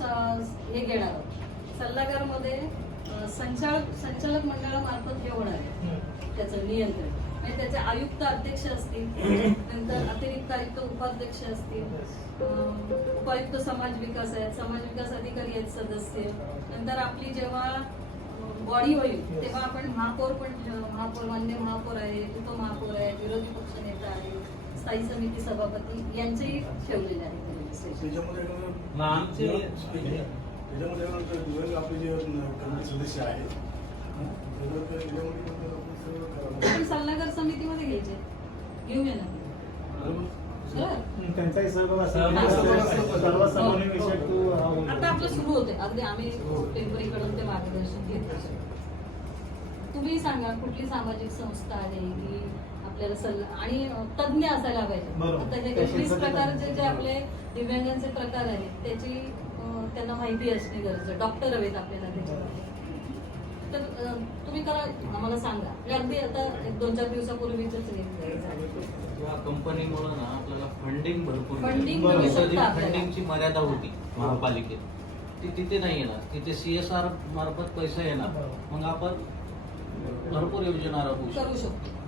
हे घेणार आहोत. सल्लागारमध्ये अं, संचालक संचालक मंडळामार्फत हे होणार आहे. त्याचं नियंत्रण. म्हणजे त्याचे आयुक्त अध्यक्ष असतील नंतर अतिरिक्त आयुक्त उपाध्यक्ष असतील उपायुक्त समाज विकास आहेत समाज विकास अधिकारी आहेत सदस्य. नंतर आपली जेव्हा बॉडी होईल तेव्हा आपण महापौर पण महापौर मान्य महापौर आहेत उपमहापौर आहेत विरोधी स्थायी समिती सभापती यांचेही ठेवलेले आहेत त्याच्यामध्ये त्याच्यामध्ये आपले जे कमिटी सदस्य हं, सल्लागार समितीमध्ये घ्यायचे. घेऊया ना बरोबर? बरं. त्यांचाही सहभाग असेल. सहभाग असेल. सर्वसामान्य विषय तू हा होऊन आता आपलं सुरू होते. अगदी आम्ही पिंपरीकडून ते मार्गदर्शन घेत असतो. तुम्ही सांगा कुठली सामाजिक संस्था आहे? की आपल्याला सल्ला आणि तज्ञ असायला पाहिजे. हे त्याची वीस प्रकारचे जे आपले दिव्यांगांचे प्रकार आहेत त्याची त्यांना माहिती असणे गरजेचं. डॉक्टर हवेत आपल्याला त्याच्यामध्ये तर तुम्ही करा आम्हाला सांगा. म्हणजे अगदी आता एक दोन चार दिवसापूर्वीच या कंपनीमुळे ना आपल्याला फंडिंग भरपूर Funding मिळू मिळतं. शकतं जी आपल्याला. फंडिंगची मर्यादा होती महापालिकेत. ती तिथे नाही येणार. तिथे सीएसआर मार्फत पैसा येणार. मग आपण भरपूर योजना राबवू शकतो.